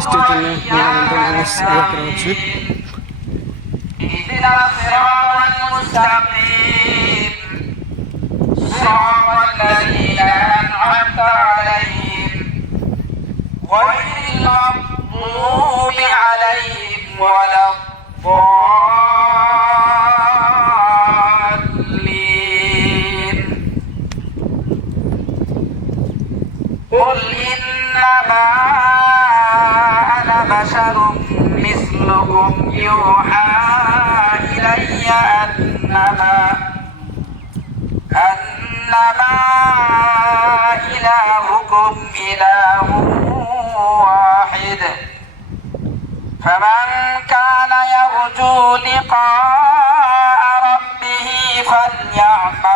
ستيتنا نعم اهدنا الصراط المستقيم صراط الذين عليهم غير المغضوب عليهم ولا الضالين قل إنما بشر مثلكم يوحى إلي أنما أنما إلهكم إله واحد فمن كان يرجو لقاء ربه فليعمل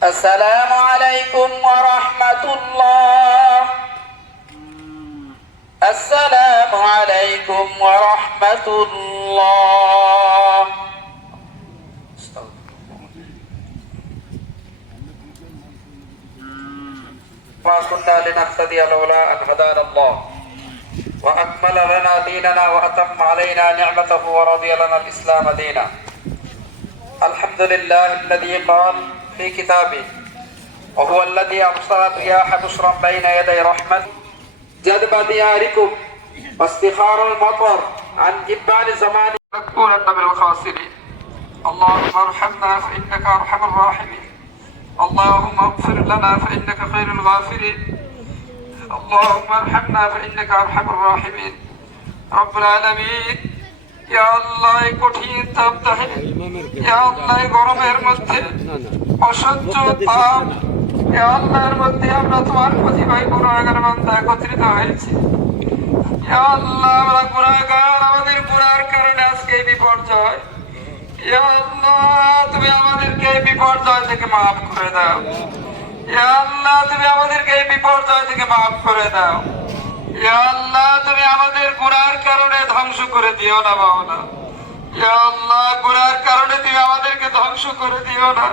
السلام عليكم ورحمة الله. السلام عليكم ورحمة الله. ما كنا لنهتدي لولا أن هدانا الله. وأكمل لنا ديننا وأتم علينا نعمته ورضي لنا الإسلام دينا. الحمد لله الذي قال في كتابه وهو الذي أرسلت رياح بشرا بين يدي رحمته جذب دياركم واستخار المطر عن جبال زمان تكونن من الخاسرين اللهم ارحمنا فإنك أرحم الراحمين اللهم اغفر لنا فإنك خير الغافرين اللهم ارحمنا فإنك أرحم الراحمين رب العالمين يا الله كتين تبتهل يا الله غرم ارمتهل অসহ্য তাপ আল্লাহর মধ্যে আমরা তোমার প্রতিভায় গুণাগার বান্দা একত্রিত হয়েছি। আল্লাহ, আমরা আমাদের গুণার কারণে আজকে এই বিপর্যয়। আল্লাহ, তুমি আমাদেরকে এই বিপর্যয় থেকে মাফ করে দাও। আল্লাহ, তুমি আমাদেরকে এই বিপর্যয় থেকে মাফ করে দাও। আল্লাহ, তুমি আমাদের গুনার কারণে ধ্বংস করে দিও না বাবা ইয়া আল্লাহ গুনার কারণে তুমি আমাদেরকে ধ্বংস করে দিও না।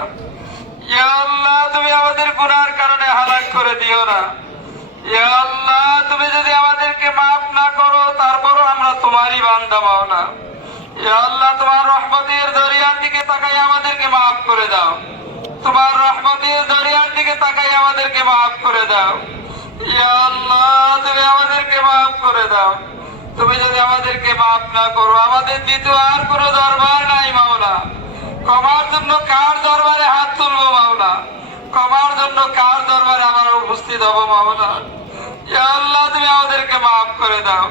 আল্লাহ, তুমি আমাদের গুনার কারণে হালাক করে দিও না। আল্লাহ, তুমি যদি আমাদেরকে মাফ না করো, তারপরও আমরা তোমারই বান্দা পাও না। আল্লাহ, তোমার রহমতের দরিয়ার দিকে তাকাই আমাদেরকে মাফ করে দাও। তোমার রহমতের দরিয়ার দিকে তাকাই আমাদেরকে মাফ করে দাও। আল্লাহ, তুমি আমাদেরকে মাফ করে দাও। তুমি যদি আমাদেরকে মাফ না করো, আমাদের দ্বিতীয় আর কোনো দরবার নাই, মাওলা। ক্ষমার জন্য কার দরবারে হাত তুলবো মাওলা? ক্ষমার জন্য কার দরবারে আমার উপস্থিত হব মাওলা? আল্লাহ, তুমি আমাদেরকে মাফ করে দাও।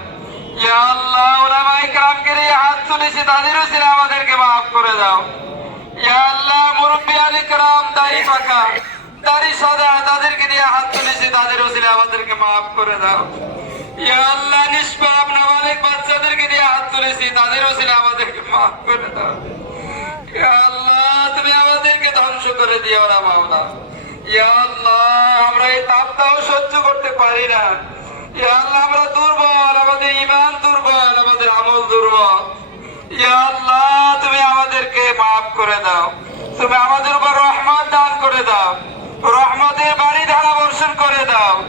ইয়া আল্লাহ ওলামাই কামকে হাত তুলেছি, তাদেরও ছিল আমাদেরকে মাফ করে দাও। ইয়া আল্লাহ, মুরব্বী আলী কাম দাড়ি পাকা, দাড়ি সাদা তাদেরকে নিয়ে হাত তুলেছি, তাদেরও ছিল আমাদেরকে মাফ করে দাও। ইয়া আল্লাহ, নিষ্পাপ, নাবালিক বাচ্চাদেরকে নিয়ে হাত তুলেছি, তাদেরও ছিল আমাদেরকে মাফ করে দাও। আল্লাহ, তুমি আমাদেরকে ধ্বংস করে দিও না, মাওলা। ইয়া আল্লাহ, আমরা এই তাপটাও সহ্য করতে পারি না। ইয়া আল্লাহ, আমরা দুর্বল, আমাদের ইমান দুর্বল, আমাদের আমল দুর্বল। ইয়া আল্লাহ, তুমি আমাদেরকে মাফ করে দাও। তুমি আমাদের উপর রহমত দান করে দাও। রহমতের বাড়ি ধারা বর্ষণ করে দাও।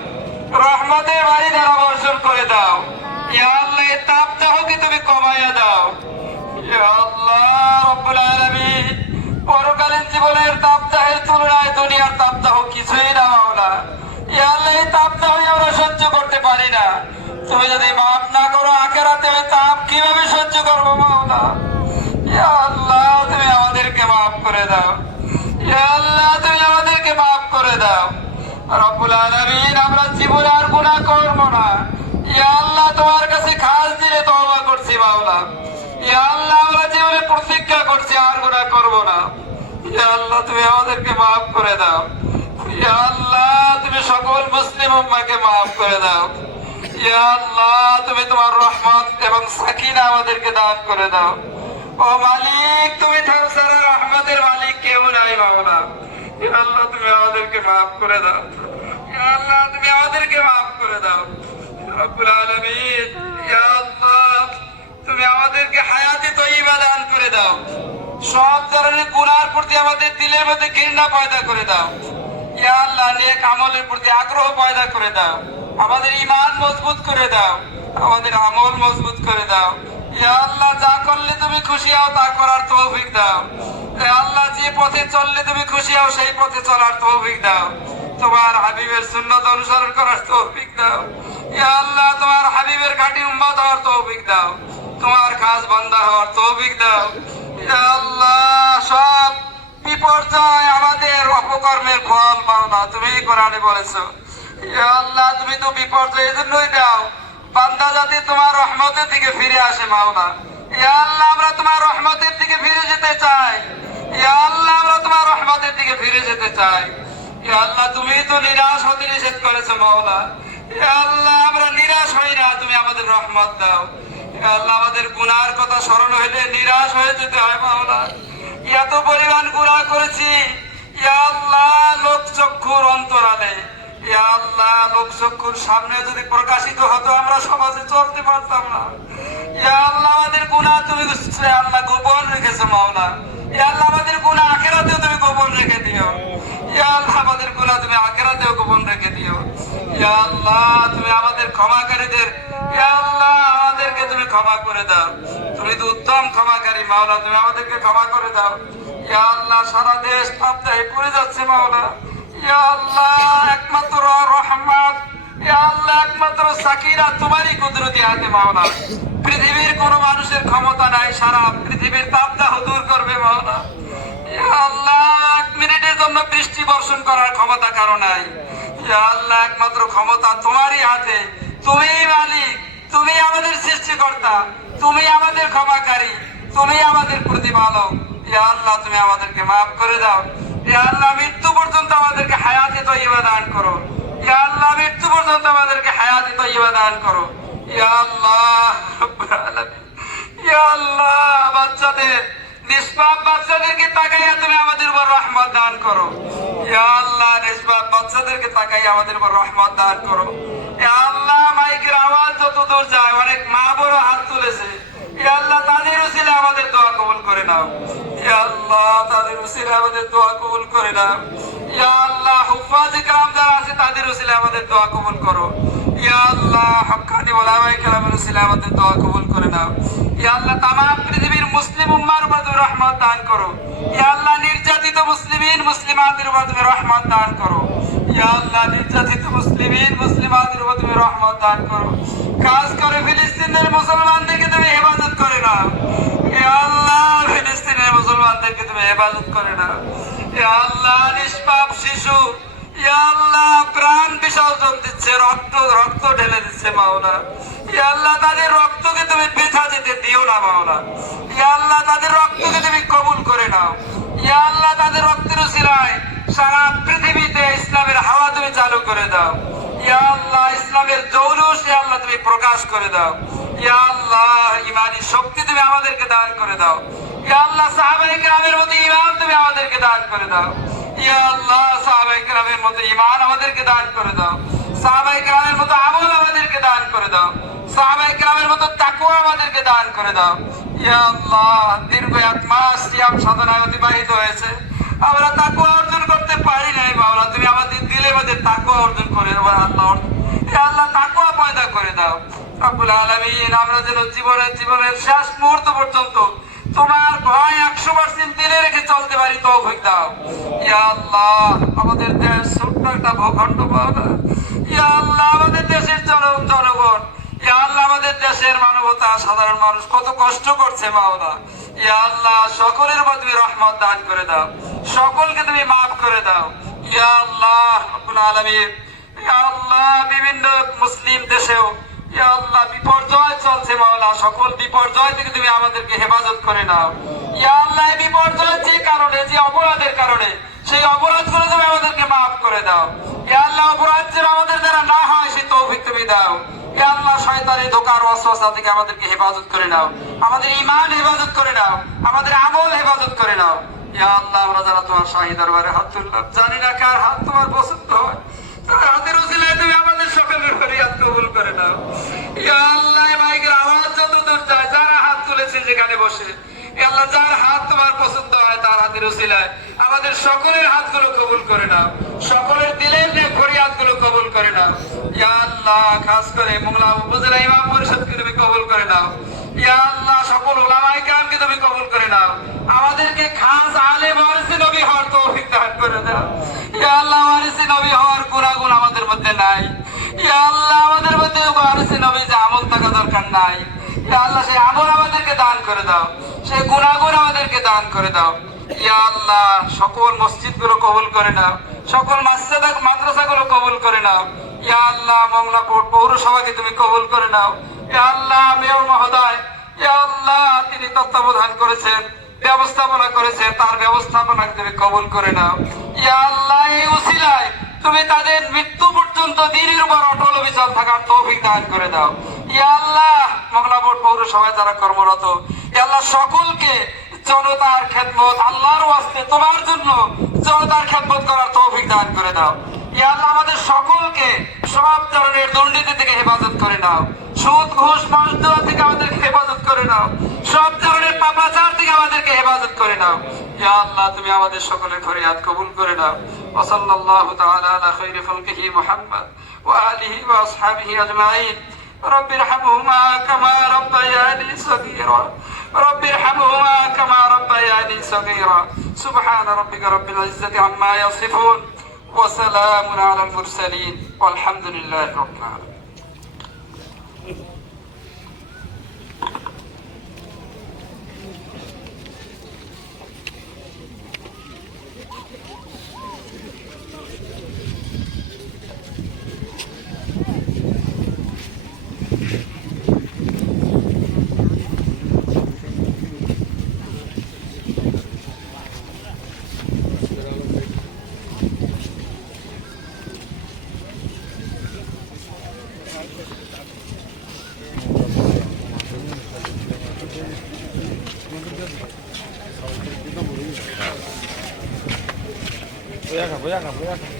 রহমতের বাড়ি ধারা বর্ষণ করে দাও। ইয়া আল্লাহ তাপদাহকে তুমি কমাইয়া দাও? পরকালীন জীবনের তাপদাহের তুলনায় দুনিয়ার তাপদাহ কিছুই না। মাওলা ইয়া এই তাপদাহ আমরা সহ্য করতে পারি না। তুমি যদি মাফ না করো, আখেরাতে তাপ কীভাবে সহ্য করব মাওলা আমাদেরকে মাফ করে দাও। আল্লাহ, তুমি আমাদেরকে মাফ করে দাও। রব্বুল আলামিন, আমরা জীবনে আর গুনাহ করব না। ইয়া আল্লাহ, তোমার কাছে খাস দিলে তওবা করছি মাওলা ইয়া প্রতিজ্ঞা করছি, আর গুনাহ করব না। আল্লাহ, তুমি আমাদেরকে মাফ করে দাও। আল্লাহ, তুমি সকল মুসলিম উম্মাহকে মাফ করে দাও। আল্লাহ, তুমি তোমার রহমত এবং সাকিনা আমাদেরকে দান করে দাও। ও মালিক, তুমি ছাড়া রহমতের মালিক, কেউ নাই মাওলা। আল্লাহ, তুমি আমাদেরকে মাফ করে দাও। আল্লাহ, তুমি আমাদেরকে মাফ করে দাও। রব্বুল আলামিন, ইয়া তুমি আমাদেরকে হায়াতে তৈবা দান করে দাও। সব ধরনের গুনার প্রতি আমাদের দিলের মধ্যে ঘৃণা পয়দা করে দাও। ইয়া আল্লাহ, নেক আমলের প্রতি আগ্রহ পয়দা করে দাও। আমাদের ইমান মজবুত করে দাও। আমাদের আমল মজবুত করে দাও। ইয়া আল্লাহ, যা করলে তুমি খুশি হও, তা করার তৌফিক দাও। আল্লাহ, যে পথে চললে তুমি খুশি হও, সেই পথে চলার তৌফিক দাও। তোমার হাবিবের সুন্নত অনুসরণ করার তৌফিক দাও। ইয়া আল্লাহ, তোমার হাবিবের ঘাটি উম্মত হওয়ার তৌফিক দাও। তোমার কাজ বান্দা হওয়ার তৌফিক দাও। আল্লাহ, সব বিপর্যয় আমাদের অপকর্মের ফল না। তুমি কোরআনে বলেছ। আল্লাহ, তুমি তো বিপর্যয় এজন্যই দাও। বান্দা যাতে তোমার রহমতের দিকে ফিরে আসে, মাওলা। ইয়া আল্লাহ, আমরা তোমার রহমতের দিকে ফিরে যেতে চাই। আল্লাহ, আমরা তোমার রহমতের দিকে ফিরে যেতে চাই। আল্লাহ, তুমি তো নিরাশ হতে নিষেধ করেছ, মাওলা। আল্লাহ, আমরা নিরাশ হই না, তুমি আমাদের রহমত দাও। আল্লাহ আমাদের গুনার কথা স্মরণ হইলে নিরাশ হয়ে যেতে হয় মাওলা এত পরিমাণ গুণা করেছি আল্লাহ লোক চক্ষুর অন্তরালে আল্লাহ লোক চক্ষুর সামনে যদি প্রকাশিত হতো, আমরা সমাজে চলতে পারতাম না। আল্লাহ আমাদের গুণা তুমি আল্লাহ গোপন রেখেছো মাওলা আল্লাহ আমাদের গুণা আখেরাতেও তুমি গোপন রেখে দিও। আল্লাহ আমাদের গুণা তুমি আখেরাতেও গোপন রেখে দিও। আল্লাহ তুমি আমাদের ক্ষমাকারীদের আল্লাহ আমাদেরকে তুমি ক্ষমা করে দাও। তুমি তো উত্তম ক্ষমাকারী মাওলা, তুমি আমাদেরকে ক্ষমা করে দাও। ইয়া আল্লাহ, সারা দেশ তাপদাহে পড়ে যাচ্ছে মাওলা। ইয়া আল্লাহ, একমাত্র রহমত ইয়া আল্লাহ, একমাত্র সাকিরা, তোমারই কুদরতি হাতে মাওলা। পৃথিবীর কোন মানুষের ক্ষমতা নাই, সারা পৃথিবীর তাপদাহ দূর করবে মাওলা। ইয়া আল্লাহ, এক মিনিটের জন্য বৃষ্টি বর্ষণ করার ক্ষমতা কারও নাই। ইয়া আল্লাহ, একমাত্র ক্ষমতা তোমারই হাতে। তুমি মালিক। তুমি আমাদের সৃষ্টিকর্তা, তুমি আমাদের ক্ষমাকারী, তুমি আমাদের প্রতিপালক। ইয়া আল্লাহ, তুমি আমাদেরকে মাফ করে দাও। ইয়া আল্লাহ, মৃত্যু পর্যন্ত আমাদেরকে হায়াতে তৈবা দান করো। ইয়া আল্লাহ, মৃত্যু পর্যন্ত আমাদেরকে হায়াতে তৈবা দান করো। ইয়া আল্লাহ ইয়া আল্লাহ, বাচ্চাদের, নিষ্পাপ বাচ্চাদেরকে তাকাইয়া তুমি আমাদের উপর রহমত দান করো। বাচ্চাদেরকে তাকাইয়া আমাদের উপর রহমত দান করো। আল্লাহ, মাইকের আওয়াজ যত দূর যায়, অনেক মা বড় হাত তুলেছে। আল্লাহ, তাদের উসিলে আমাদের দোয়া কবুল করে নাও। আল্লাহ, তাদের উসিলে আমাদের দোয়া কবুল করে নাও। আমাদের দোয়া কবুল করো। আল্লাহ আমাদের দোয়া কবুল করে নাও। ইয়া আল্লাহ, তামাম পৃথিবীর মুসলিম উম্মার উপর রহমত দান করো। ইয়া নির্যাতিত উপর তুমি রহমত দান করো। ইয়া আল্লাহ, নির্যাতিত মুসলিমিন মুসলিমাতের উপর তুমি রহমত দান করো। কাজ করে ফিলিস্তিনের মুসলমানদেরকে তুমি হেফাজত করে না ইয়া আল্লাহ, ফিলিস্তিনের মুসলমানদেরকে তুমি হেফাজত করে না ইয়া আল্লাহ, নিষ্পাপ শিশু। ইয়া আল্লাহ, প্রাণ বিসর্জন দিচ্ছে, রক্ত রক্ত ঢেলে দিচ্ছে মাওলা। ইয়া আল্লাহ, তাদের রক্তকে তুমি বৃথা যেতে দিও না মাওলা। ইয়া আল্লাহ, তাদের রক্তকে তুমি কবুল করে নাও। আল্লাহ তাদের রক্তের উসিলায় সারা পৃথিবীতে ইসলামের হাওয়া তুমি চালু করে দাও। ইয়া আল্লাহ, ইসলামের জৌলুস ইয়া আল্লাহ তুমি বিকাশ করে দাও। ইয়া আল্লাহ ইমানি শক্তি তুমি আমাদেরকে দান করে দাও। ইয়া আল্লাহ সাহাবাই গ্রামের মতো ইমান তুমি আমাদেরকে দান করে দাও। ইয়া আল্লাহ সাহাবাই গ্রামের মতো ইমান আমাদেরকে দান করে দাও। সাহাবাই গ্রামের মতো আমল আমাদেরকে দান করে দাও। সাহাবাই গ্রামের মতো তাকুয়া আমাদেরকে দান করে দাও। দীর্ঘ এক মাস সিয়াম সাধনায় হয়েছে। আমরা তাকুয়া অর্জন করতে পারি নাই বাবা তুমি আমাদের দিলের মধ্যে তাকুয়া অর্জন করে আল্লাহ। আল্লাহ তাকুয়া পয়দা করে দাও। রব্বুল আলামিন, আমরা যেন জীবনের জীবনের শেষ মুহূর্ত পর্যন্ত তোমার ভয় একশো পার্সেন্ট দিলে রেখে চলতে পারি, তৌফিক দাও। ইয়া আল্লাহ, আমাদের দেশ ছোট্ট একটা ভূখণ্ড পাওনা ইয়া আল্লাহ, আমাদের দেশের জন জনগণ। আমাদের দেশের মানবতা, সাধারণ মানুষ কত কষ্ট করছে মাওলা সকলের উপর তুমি রহমত করে দাও। সকলকে তুমি মাফ করে দাও। আল্লাহ বিভিন্ন মুসলিম দেশেও ইয়া আল্লাহ বিপর্যয় চলছে মাওলা সকল বিপর্যয় থেকে তুমি আমাদেরকে হেফাজত করে নাও। ইয়া আল্লাহ বিপর্যয় যে কারণে, যে অপরাধের কারণে, সেই অপরাধগুলো তুমি আমাদেরকে মাফ করে দাও। ইয়া আল্লাহ অপরাধ যেন আমাদের দ্বারা না হয়, সেই তৌফিক তুমি দাও। ইয়া আল্লাহ তোমার শাহী হাত তুললাম, জানি কার হাত তোমার পছন্দ হয়। হাতের তুমি আমাদের সকলের করে নাও। ইয়া আল্লাহ মাইকের যত দূর যায়, যারা হাত তুলেছে যেখানে বসে। আল্লাহ যার হাত তোমার পছন্দ হয় তার হাতের উসিলায় আমাদের সকলের হাতগুলো কবুল করে নাও। সকলের দিলের নে ফরিয়াদগুলো কবুল করে নাও। ইয়া আল্লাহ, খাস করে মোংলা উপজেলা ইমাম পরিষদকে তুমি কবুল করে নাও। ইয়া আল্লাহ, সকল ওলামায়ে কেরামকে তুমি কবুল করে নাও। আমাদেরকে খাস আলেম ওয়ারিসে নবী হওয়ার তৌফিক দান করে দাও। ইয়া আল্লাহ ওয়ারিসে নবী হওয়ার গুণাগুণ আমাদের মধ্যে নাই। ইয়া আল্লাহ, আমাদের মধ্যে ওয়ারিসে নবী যে আমল থাকা দরকার নাই। আল্লাহ আমাদেরকে দান করে দাও। গুণাগুণ আমাদেরকে দান করে দাও। ইয়া আল্লাহ, সকল কবুল করে নাও। সকল মাদ্রাসাগুলো কবুল করে নাও। ইয়া আল্লাহ, মংলাপুর পৌরসভাকে তুমি কবুল করে নাও। ইয়া আল্লাহ, মেয়র মহোদয়, ইয়া আল্লাহ, তিনি তত্ত্বাবধান করেছেন, ব্যবস্থাপনা করেছে তার ব্যবস্থাপনাকে তুমি কবুল করে নাও। ইয়া আল্লাহ, এই উসিলায় তুমি তাদের মৃত্যু পর্যন্ত দিনের উপর অটল থাকার তৌফিক দান করে দাও। ইয়া আল্লাহ পৌরসভায় যারা কর্মরত, ইয়া আল্লাহ, সকলকে জনতার খেদমত, আল্লাহর ওয়াস্তে তোমার জন্য জনতার খেদমত করার তৌফিক দান করে দাও। ইয়া আমাদের সকলকে সব ধরনের দুর্নীতি থেকে হেফাজত করে নাও সুদ, ঘুষ মাস দেওয়া থেকে আমাদেরকে হেফাজত করে নাও সব ধরনের পাপাচার থেকে আমাদেরকে হেফাজত করে নাও ইয়া আল্লাহ তুমি আমাদের সকলের ফরিয়াদ কবুল করে নাও ওয়া সাল্লাল্লাহু তাআলা আলা খাইরি খালকিহি মুহাম্মদ ওয়া আলিহি ওয়া আসহাবিহি আজমাইন رب ارحمهما كما ربياني صغيرا رب ارحمهما كما ربياني صغيرا سبحان ربك رب العزة عما يصفون وسلام على المرسلين والحمد لله رب العالمين 不要看不要看不要看